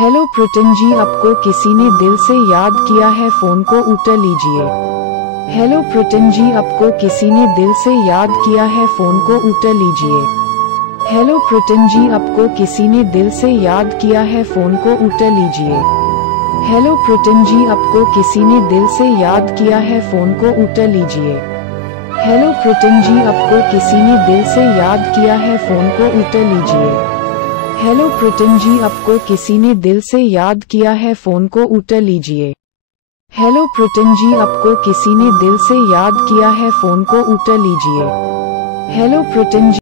Hello proton जी, आपको किसी ने दिल से याद किया है, फोन को उठा लीजिए। हेलो प्रोटन जी, आपको किसी ने दिल से याद किया है, फोन को उठा लीजिए। हेलो प्रोटन जी, आपको किसी ने दिल से याद किया है, फोन को उठा लीजिए। हेलो प्रोटन जी, आपको किसी ने दिल से याद किया है, फोन को उठा लीजिए। हेलो प्रोटन जी, आपको किसी ने दिल से याद किया है, फोन को उठा लीजिए। हेलो प्रोटन जी, आपको किसी ने दिल से याद किया है, फोन को उठा लीजिए। हेलो प्रोटन जी, आपको किसी ने दिल से याद किया है, फोन को उठा लीजिए। हेलो प्रोटन जी।